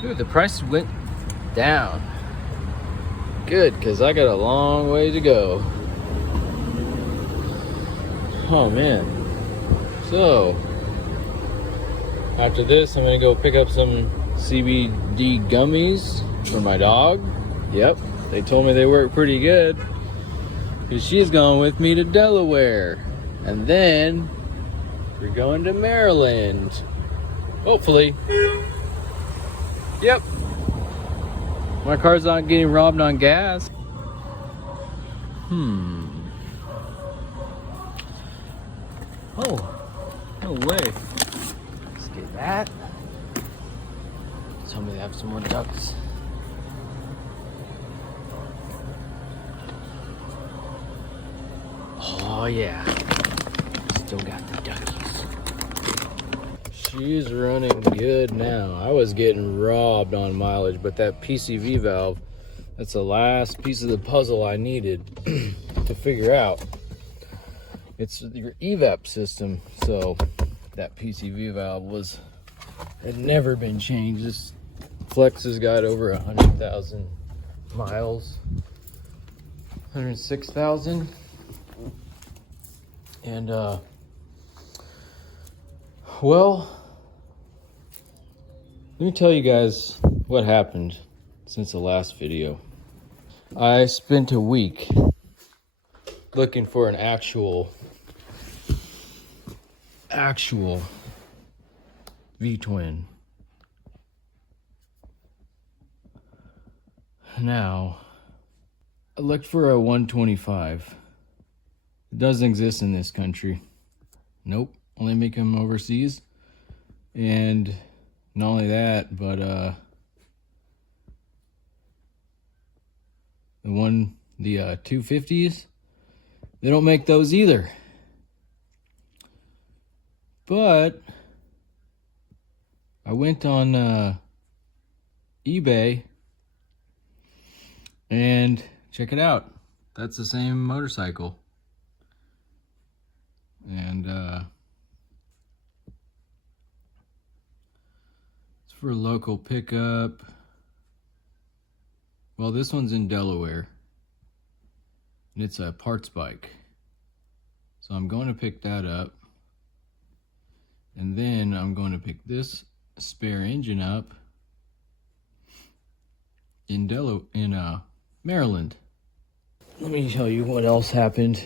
Dude, the price went down. Good, because I got a long way to go. Oh man. So, after this, I'm gonna go pick up some CBD gummies for my dog. Yep, they told me they work pretty good. Because she's going with me to Delaware. And then we're going to Maryland. Hopefully. Yep. My car's not getting robbed on gas. Oh, no way. Let's get that. Tell me they have some more ducks. Oh yeah. Still got the duckies. She's running good now. I was getting robbed on mileage, but that PCV valve, that's the last piece of the puzzle I needed to figure out. It's your evap system, so that PCV valve had never been changed. This Flex has got over 100,000 miles, 106,000, and well, let me tell you guys what happened since the last video. I spent a week looking for an actual V-twin. Now, I looked for a 125. It doesn't exist in this country. Nope, only make them overseas. And not only that, but the 250s, they don't make those either. But I went on eBay and check it out. That's the same motorcycle. And it's for a local pickup. Well, this one's in Delaware. And it's a parts bike. So I'm going to pick that up. And then I'm going to pick this spare engine up in Maryland. Let me tell you what else happened.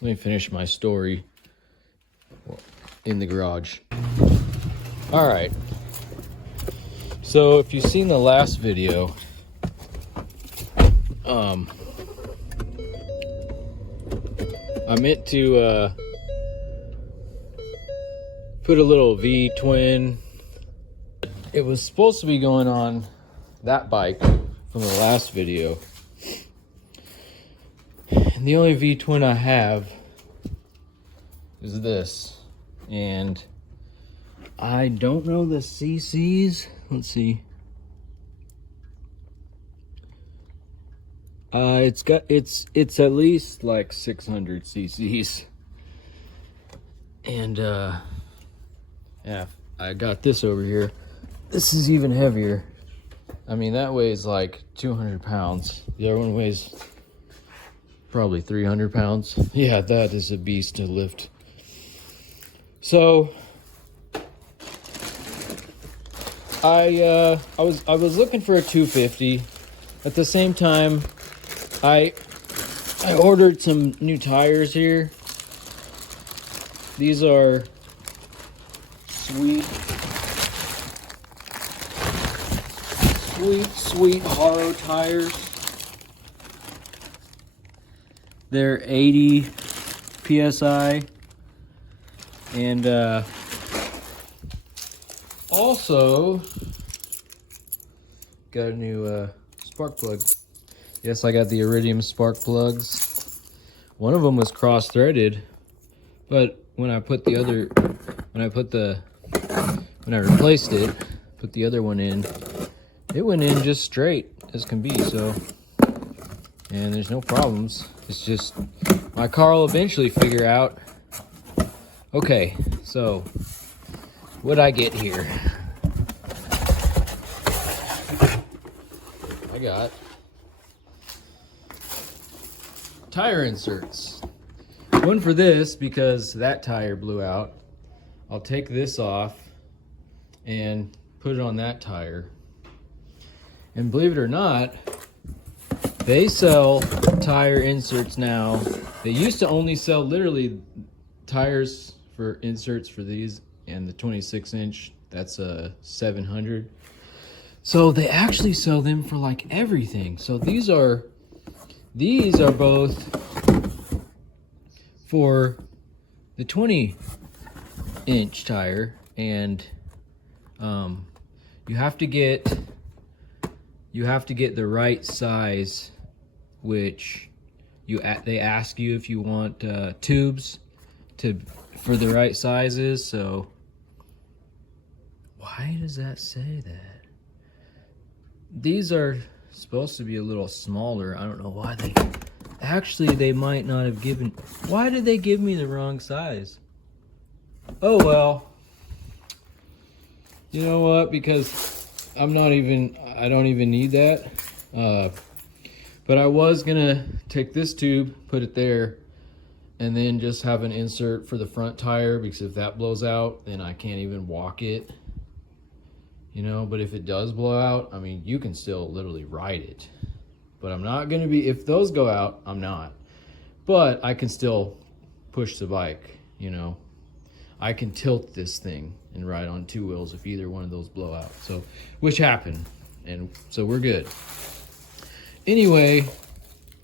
Let me finish my story in the garage. All right. So if you've seen the last video, I meant to put a little V-twin. It was supposed to be going on that bike from the last video. And the only V-twin I have is this. And I don't know the CCs. Let's see. It's at least like 600 cc's. And yeah, I got this over here. This is even heavier. I mean, that weighs like 200 pounds. The other one weighs probably 300 pounds. Yeah, that is a beast to lift. So I was looking for a 250. At the same time, I ordered some new tires here. These are sweet Haro tires. They're 80 PSI. And also got a new spark plug. Yes, I got the Iridium spark plugs. One of them was cross-threaded, but when I replaced it, put the other one in, it went in just straight as can be. So, and there's no problems. It's just my car will eventually figure out. Okay, so what'd I get here? I got tire inserts. One for this because that tire blew out. I'll take this off and put it on that tire. And believe it or not, they sell tire inserts now. They used to only sell literally tires for inserts for these and the 26-inch. That's a 700. So they actually sell them for like everything. So these are both for the 20-inch tire, and you have to get the right size, which they ask you if you want tubes for the right sizes. So why does that say that? These are supposed to be a little smaller. I don't know why they might not have given. Why did they give me the wrong size? Oh well. You know what? Because I don't even need that. But I was gonna take this tube, put it there, and then just have an insert for the front tire, because if that blows out, then I can't even walk it. You know, but if it does blow out, I mean, you can still literally ride it. But I'm not gonna be, if those go out, I'm not. But I can still push the bike, you know. I can tilt this thing and ride on two wheels if either one of those blow out. So, which happened, and so we're good. Anyway,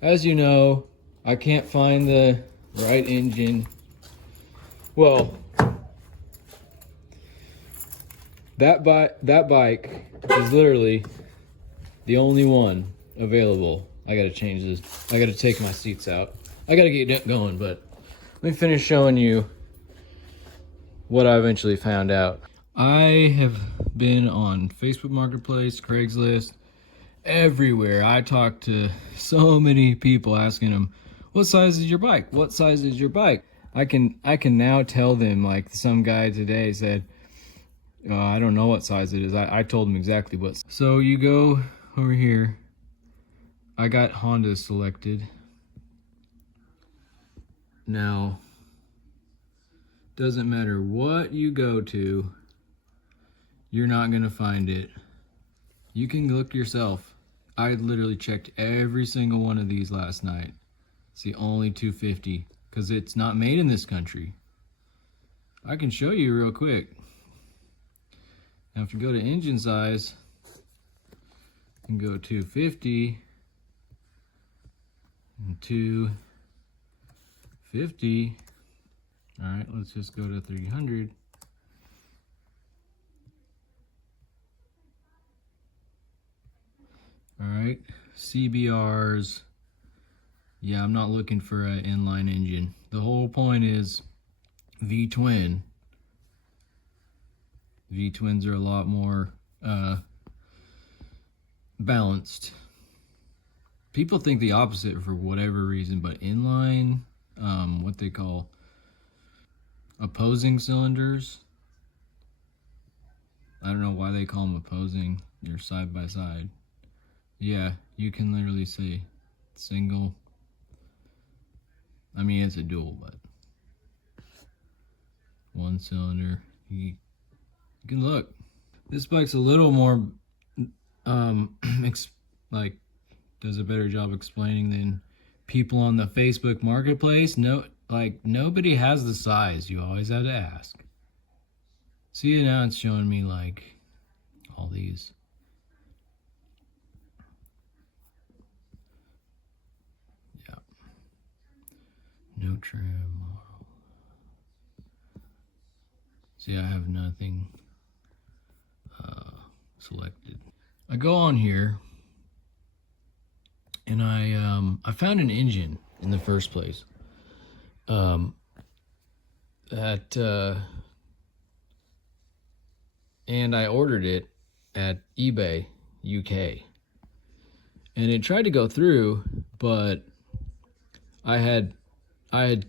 as you know, I can't find the right engine. Well, that bike is literally the only one available. I gotta change this. I gotta take my seats out. I gotta get going, but let me finish showing you what I eventually found out. I have been on Facebook Marketplace, Craigslist, everywhere. I talked to so many people asking them, what size is your bike? What size is your bike? I can now tell them, like some guy today said, I don't know what size it is. I told him exactly what. So you go over here. I got Honda selected. Now, doesn't matter what you go to, you're not gonna find it. You can look yourself. I literally checked every single one of these last night. It's the only 250, because it's not made in this country. I can show you real quick. Now if you go to engine size and go 250 and 250, all right, let's just go to 300. All right, CBRs. Yeah, I'm not looking for an inline engine. The whole point is V-twin. V-twins are a lot more balanced. People think the opposite for whatever reason, but inline, what they call opposing cylinders. I don't know why they call them opposing. They're side by side. Yeah, you can literally say single. I mean, it's a dual, but one cylinder. You can look. This bike's a little more like does a better job explaining than people on the Facebook Marketplace. No, like nobody has the size. You always have to ask. See, now it's showing me like all these. Yeah. No trim model. See, I have nothing selected. I go on here and I found an engine in the first place. And I ordered it at eBay UK, and it tried to go through, but I had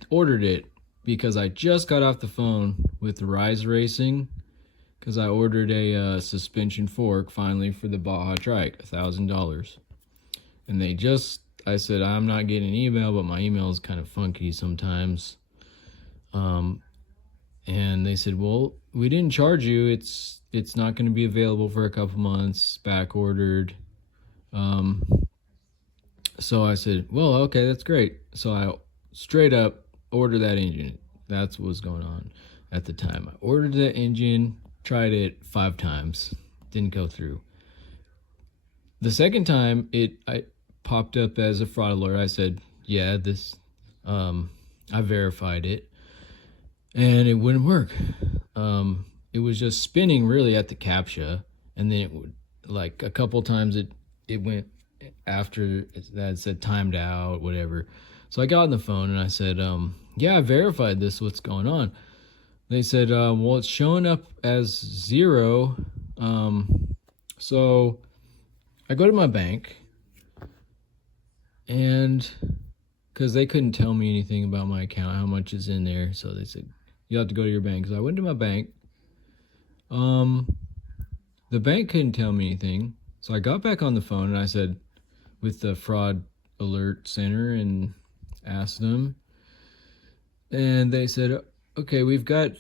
ordered it because I just got off the phone with Rise Racing, because I ordered a suspension fork finally for the Baja Trike, $1,000. And I said, I'm not getting an email, but my email is kind of funky sometimes. And they said, well, we didn't charge you. It's not going to be available for a couple months, back ordered. So I said, well, okay, that's great. So I straight up ordered that engine. That's what was going on at the time. I ordered the engine, tried it 5 times, didn't go through. The second time I popped up as a fraud alert. I said, yeah, I verified it, and it wouldn't work. It was just spinning really at the CAPTCHA, and then it would, like, a couple times it went after that said timed out, whatever. So I got on the phone and I said, yeah, I verified this, what's going on? They said, well, it's showing up as 0. So I go to my bank, and because they couldn't tell me anything about my account, how much is in there, so they said, you have to go to your bank. So I went to my bank. The bank couldn't tell me anything, so I got back on the phone and I said, with the fraud alert center, and asked them, and they said, okay, we've got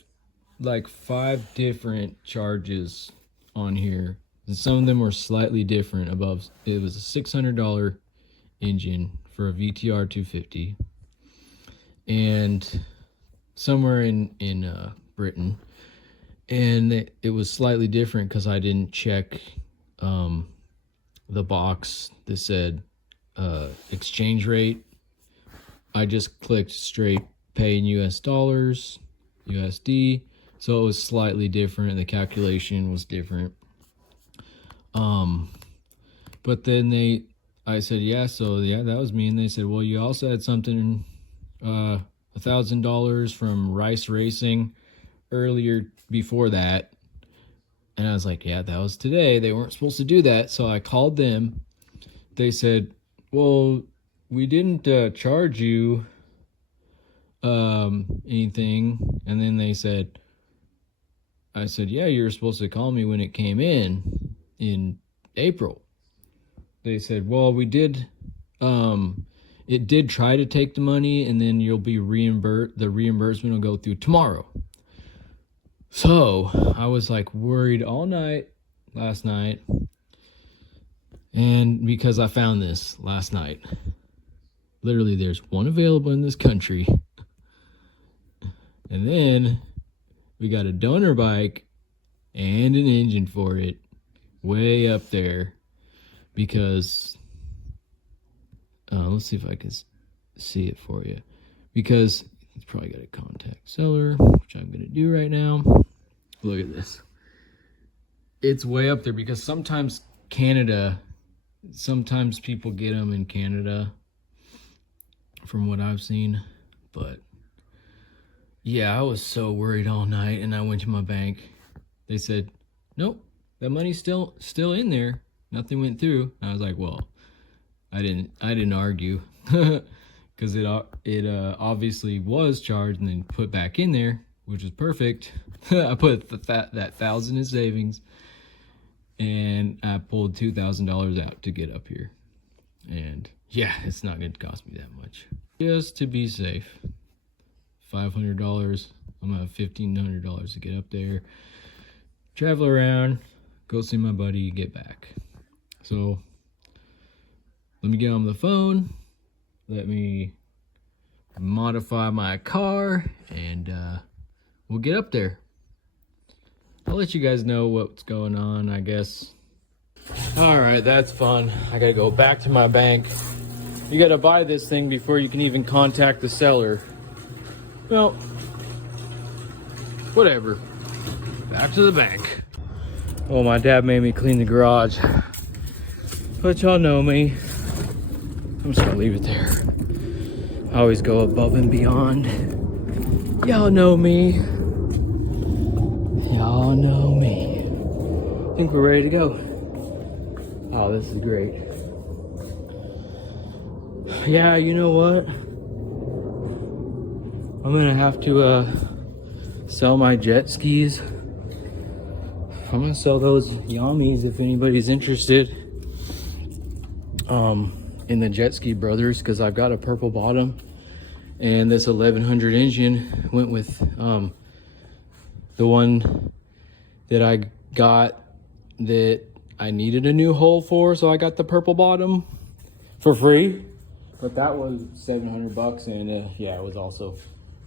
like 5 different charges on here, and some of them were slightly different. Above, it was a $600 engine for a VTR 250, and somewhere in Britain, and it was slightly different because I didn't check the box that said exchange rate. I just clicked straight pay in US dollars, USD, so it was slightly different and the calculation was different. But then I said, yeah, so yeah, that was me. And they said, well, you also had something, $1,000 from Rice Racing earlier before that. And I was like, yeah, that was today. They weren't supposed to do that. So I called them. They said, well, we didn't charge you anything. And then I said, yeah, you were supposed to call me when it came in April. They said, well, we did, it did try to take the money, and then you'll be reimbursed. The reimbursement will go through tomorrow. So I was like worried all night last night, and because I found this last night. Literally, there's one available in this country, and then we got a donor bike and an engine for it way up there, because let's see if I can see it for you, because it's probably got a contact seller, which I'm gonna do right now. Look at this. It's way up there because sometimes people get them in Canada, from what I've seen. But yeah, I was so worried all night, and I went to my bank. They said, nope, that money's still in there. Nothing went through. And I was like, well, I didn't argue, because it obviously was charged and then put back in there, which is perfect. I put that $1,000 in savings, and I pulled $2,000 out to get up here. And yeah, it's not going to cost me that much. Just to be safe, $500. I'm gonna have $1,500 to get up there, travel around, go see my buddy, get back. So let me get on the phone. Let me modify my car, and we'll get up there. I'll let you guys know what's going on, I guess. All right, that's fun. I gotta go back to my bank. You gotta buy this thing before you can even contact the seller. Well, whatever. Back to the bank. Well, my dad made me clean the garage, but y'all know me. I'm just gonna leave it there. I always go above and beyond. Y'all know me. Y'all know me. I think we're ready to go. Oh, this is great. Yeah, you know what? I'm gonna have to sell my jet skis. I'm gonna sell those Yummies if anybody's interested. in the Jet Ski Brothers because I've got a purple bottom, and this 1100 engine went with the one that I got that I needed a new hull for, so I got the purple bottom for free. But that was $700, and yeah, it was also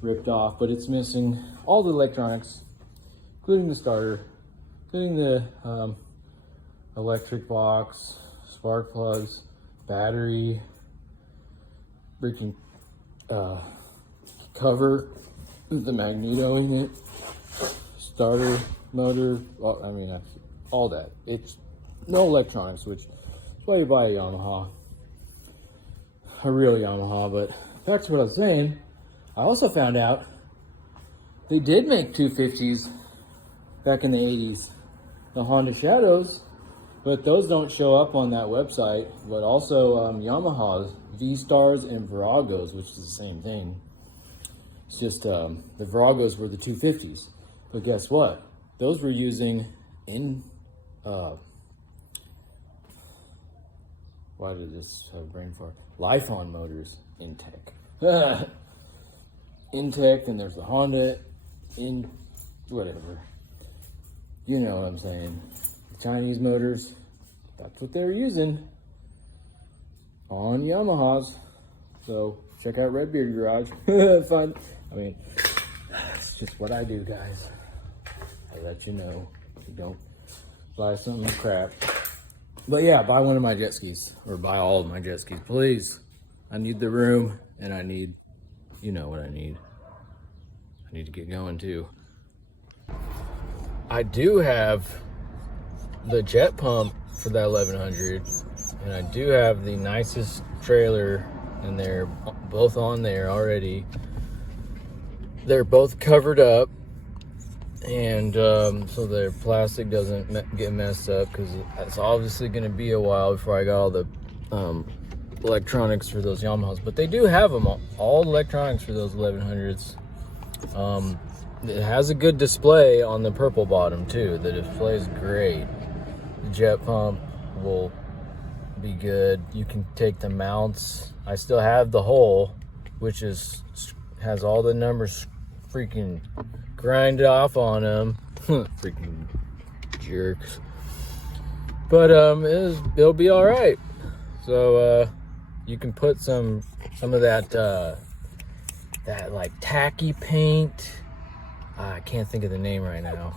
ripped off. But it's missing all the electronics, including the starter, including the electric box, spark plugs, battery, freaking cover with the magneto in it, starter, motor, well, I mean, all that. It's no electronics, which is why you buy a Yamaha, a real Yamaha. But back to what I was saying, I also found out they did make 250s back in the 80s, the Honda Shadows, but those don't show up on that website. But also Yamaha's V-Stars and Viragos, which is the same thing. It's just the Viragos were the 250s. But guess what? Those were using why did this have a brain fart? Lifon motors, Intec. Intec, and there's the Honda, whatever. You know what I'm saying. Chinese motors, that's what they're using on Yamahas. So check out Redbeard Garage. Fun. I mean, it's just what I do, guys. I let you know. You don't buy something crap. But yeah, buy one of my jet skis, or buy all of my jet skis, please. I need the room, and I need, you know what I need. I need to get going too. I do have the jet pump for that 1100, and I do have the nicest trailer, and they're both on there already. They're both covered up, and so their plastic doesn't get messed up, because it's obviously going to be a while before I got all the electronics for those Yamahas. But they do have them, all electronics for those 1100s. It has a good display on the purple bottom too. The display is great. The jet pump will be good. You can take the mounts. I still have the hole, which has all the numbers freaking grinded off on them. Freaking jerks. But it'll be all right. So you can put some of that like tacky paint. I can't think of the name right now.